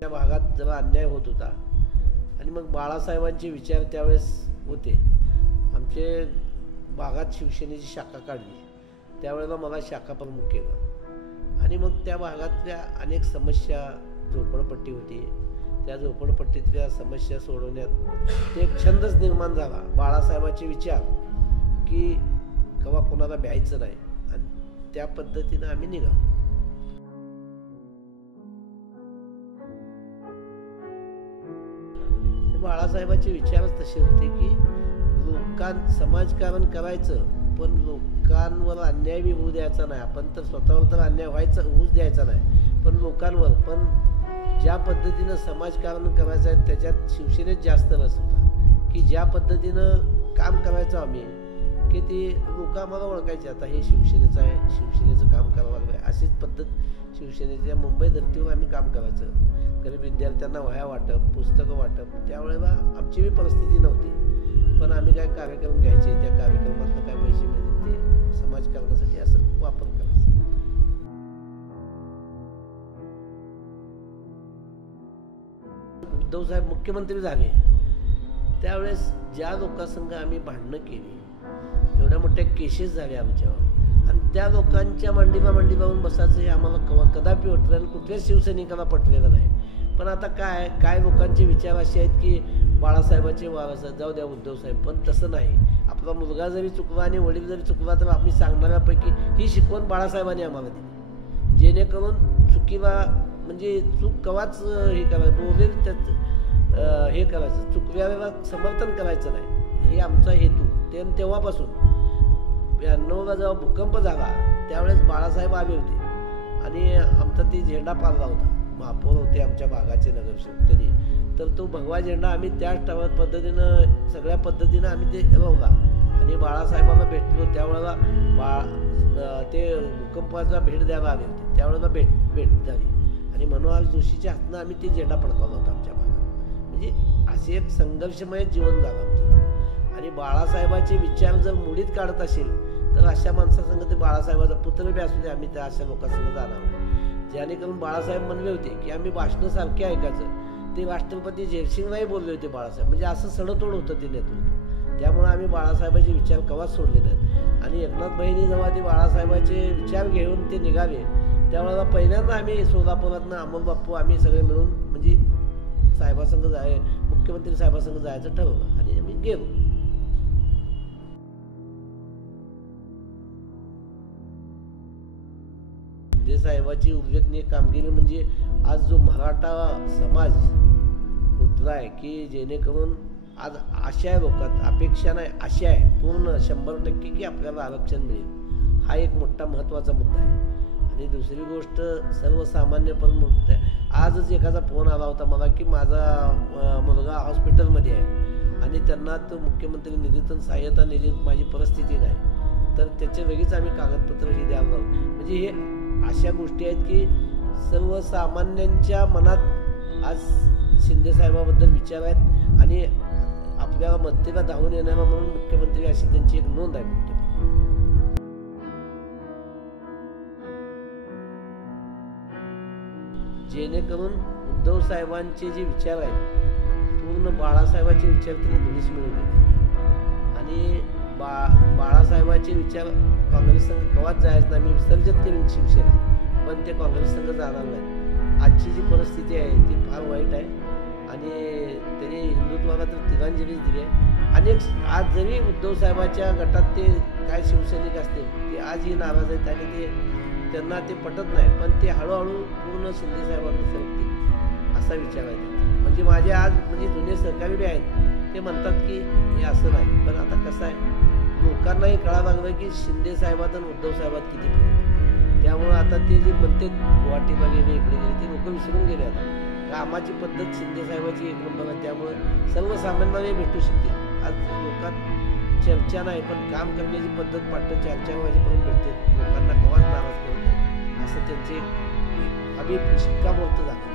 त्या भागात जरा अन्याय होत होता आणि मग बाळासाहेबांचे विचार त्यावेळेस होते. आमचे भागात शिवसेनेची शाखा काढली, त्यावेळेला मला शाखा प्रमुख केलं आणि मग त्या भागातल्या अनेक समस्या, झोपडपट्टी होती, त्या झोपडपट्टीतल्या समस्या सोडवण्यात ते एक छंदच निर्माण झाला. बाळासाहेबांचे विचार की केव्हा कोणाला भ्यायचं नाही आणि त्या पद्धतीनं आम्ही निघालो. बाळासाहेबांचे विचारच तसे होते की समाजकारण करायचं, पण लोकांवर अन्याय बी होऊ द्यायचा नाही. आपण तर स्वतःवर तर अन्याय होऊच द्यायचा नाही, पण लोकांवर पण ज्या पद्धतीनं समाजकारण करायचं आहे त्याच्यात शिवसेनेत जास्त रस होता. की ज्या पद्धतीनं काम करायचं आम्ही की ते लोक आम्हाला ओळखायचे, आता हे शिवसेनेचं आहे, शिवसेनेचं काम करावं लागलं, अशीच पद्धत शिवसेनेच्या मुंबई धर्तीवर आम्ही काम करायचं. गरीब विद्यार्थ्यांना वह्या वाटप, पुस्तकं वाटप. त्यावेळेला आमची बी परिस्थिती नव्हती, पण आम्ही काय कार्यक्रम घ्यायचे, त्या कार्यक्रमातनं काय पैसे मिळतील ते समाजकारणासाठी असं वापर करायचा. उद्धव साहेब मुख्यमंत्री झाले त्यावेळेस ज्या लोकांसंग आम्ही भांडणं केली, एवढ्या मोठ्या केसेस झाल्या आमच्यावर, आणि त्या लोकांच्या मांडीला मांडी लावून बसायचं हे आम्हाला कदापि वाटलं आणि कुठल्याच शिवसैनिकाला पटलेलं नाही. पण आता काय लोकांचे विचार असे आहेत की बाळासाहेबांचे वारस जाऊ द्या उद्धव साहेब, पण तसं नाही. आपला मुलगा जरी चुकला आणि वडील जरी चुकला तर आम्ही सांगणाऱ्यापैकी ही शिकवण बाळासाहेबांनी आम्हाला दिली, जेणेकरून चुकीला म्हणजे चूक कवाच हे करायचं, बोलेल त्यात हे करायचं, चुकव्याला समर्थन करायचं नाही, हे आमचा हेतू. तेव्हापासून 92ला जेव्हा भूकंप झाला त्यावेळेस बाळासाहेब आले होते आणि आमचा ती झेंडा पाळला होता. महापौर होते आमच्या भागाचे नगरसेवक त्यांनी, तर तो भगवा झेंडा आम्ही त्याच पद्धतीनं सगळ्या पद्धतीनं आम्ही ते लावला आणि बाळासाहेबांना भेटलो. त्यावेळेला ते भूकंपाचा भेट द्यायला आले होते, त्यावेळेला भेट झाली आणि मनोहर जोशीच्या हातनं आम्ही ते झेंडा फडकावला होता आमच्या भागात. म्हणजे असे एक संघर्षमय जीवन झालं आमचं. आणि बाळासाहेबांचे विचार जर मुडीत काढत असेल तर अशा माणसासंग ते बाळासाहेबाचा पुत्र बी असू दे, आम्ही त्या अशा लोकांसंग जाणार नाही. जेणेकरून बाळासाहेब म्हणले होते की आम्ही भाषणं सारखे ऐकायचं, ते राष्ट्रपती जयसिंगलाही बोलले होते बाळासाहेब, म्हणजे असं सडतोड होतं ते नेतृत्व. त्यामुळे आम्ही बाळासाहेबांचे विचार कवाच सोडले नाहीत. आणि एकनाथ भाईंनी जेव्हा ते बाळासाहेबांचे विचार घेऊन ते निघाले त्यावेळेला पहिल्यांदा आम्ही सोलापुरातनं अमोल बाप्पू आम्ही सगळे मिळून म्हणजे साहेबासंग मुख्यमंत्री साहेबासंग जायचं ठरवलं आणि आम्ही गेलो. शिंदे साहेबांची उल्लेखनीय कामगिरी म्हणजे आज जो मराठा समाज उठला आहे की जेणेकरून आज आशा आहे, लोकात अपेक्षा नाही आशा आहे पूर्ण 100% की आपल्याला आरक्षण मिळेल, हा एक मोठा महत्त्वाचा मुद्दा आहे. आणि दुसरी गोष्ट सर्वसामान्य पण मुद्दा आहे. आजच एखादा फोन आला होता मला की माझा मुलगा हॉस्पिटलमध्ये आहे आणि त्यांना तो मुख्यमंत्री निधीतून सहाय्यता निधीत माझी परिस्थिती नाही, तर त्याच्या वेगळीच आम्ही कागदपत्र ही द्यायला लावू. म्हणजे हे अशा गोष्टी आहेत की सर्वसामान्यांच्या मनात आज शिंदेसाहेबाबद्दल विचार आहेत आणि आपल्याला मदतीला धावून येणारा म्हणून मुख्यमंत्री अशी त्यांची एक नोंद आहे. जेणेकरून उद्धव साहेबांचे जे विचार आहेत पूर्ण बाळासाहेबांचे विचार त्यांनी धुळीस मिळवले आणि बाळासाहेबांचे विचार काँग्रेस संघ कवाच जायचं नाही. मी विसर्जित केली शिवसेना, पण ते काँग्रेस संघ जाणार नाही. आजची जी परिस्थिती आहे ती फार वाईट आहे आणि त्यांनी हिंदुत्वाला तर तिरंजली दिली आहे. अनेक आज जरी उद्धव साहेबांच्या गटात ते काय शिवसैनिक असतील ते आजही नाराज आहेत आणि त्यांना ते पटत नाही, पण ते हळूहळू पूर्ण शिंदे साहेबांना सरकतील असा विचार आहे. म्हणजे माझे आज म्हणजे जुने सहकारी बी आहेत ते म्हणतात की हे असं नाही, पण आता कसं आहे लोकांनाही कळायला लागलं की शिंदे साहेबात आणि उद्धव साहेबात किती फरक आहे. त्यामुळं आता ते जे म्हणते गुवाहाटीला गेले इकडे गेले ते लोक विसरून गेले. आता कामाची पद्धत शिंदे साहेबाची एक नंबर आहे, त्यामुळे सर्वसामान्यांना भेटू शकते. आज लोकांत चर्चा नाही पण काम करण्याची पद्धत पाठ 4-4 वाजेपर्यंत भेटते, लोकांना कवाच नाराज करत नाही असं त्यांचे शिक्कामोर्तब झालं.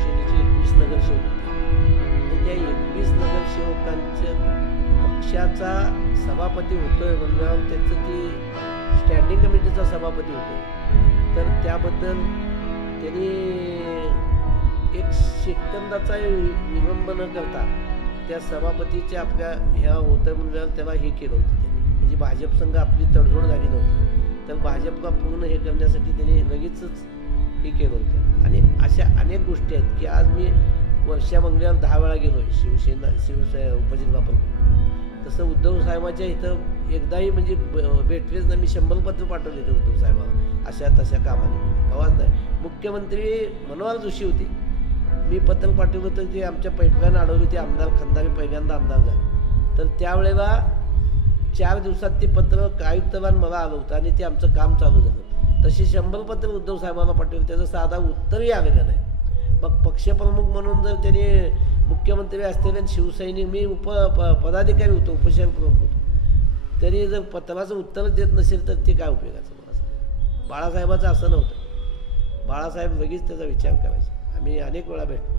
शिवसेनेचे 21 नगरसेवक आणि त्या 21 नगरसेवकांच्या पक्षाचा सभापती होतोय म्हणल्यावर त्याचं ती स्टँडिंग कमिटीचा सभापती होतो, तर त्याबद्दल त्यांनी एक सेकंदाचा विलंब न करता त्या सभापतीच्या आपल्या ह्या होतं म्हणजे त्याला हे केलं होतं त्यांनी, म्हणजे भाजप संघ आपली तडजोड झाली नव्हती, तर भाजपला पूर्ण हे करण्यासाठी त्यांनी लगेचच हे केलं होतं. आणि अशा अनेक गोष्टी आहेत की आज मी वर्षा बंगल्यावर 10 वेळा गेलो आहे शिवसेना उपजिल्हा प्रमुख. तसं उद्धव साहेबाच्या इथं एकदाही म्हणजे भेटलेच नाही. मी 100 पत्र पाठवले होते उद्धव साहेबांना अशा तशा कामाने, आवाज नाही. मुख्यमंत्री मनोहर जोशी होते, मी पत्र पाठवलं होतं, ते आमच्या पाईपलाईन अडवली, ते आमदार खंदारे पहिल्यांदा आमदार झाले, तर त्यावेळेला 4 दिवसात ते पत्र आयुक्तवान मला आलं होतं आणि ते आमचं काम चालू झालं. तसे 100 पत्र उद्धव साहेबांना पाठवलं, त्याचं साधा उत्तरही आलेलं नाही. मग पक्षप्रमुख म्हणून जर त्यांनी मुख्यमंत्री असतील आणि शिवसैनिक, मी पदाधिकारी होतो, उपशहर प्रमुख होतो, तरी जर पत्राचं उत्तरच देत नसेल तर ते काय उपयोगाचं मला सांगा. बाळासाहेबाचं असं नव्हतं. बाळासाहेब लगेच त्याचा विचार करायचे. आम्ही अनेक वेळा भेटलो.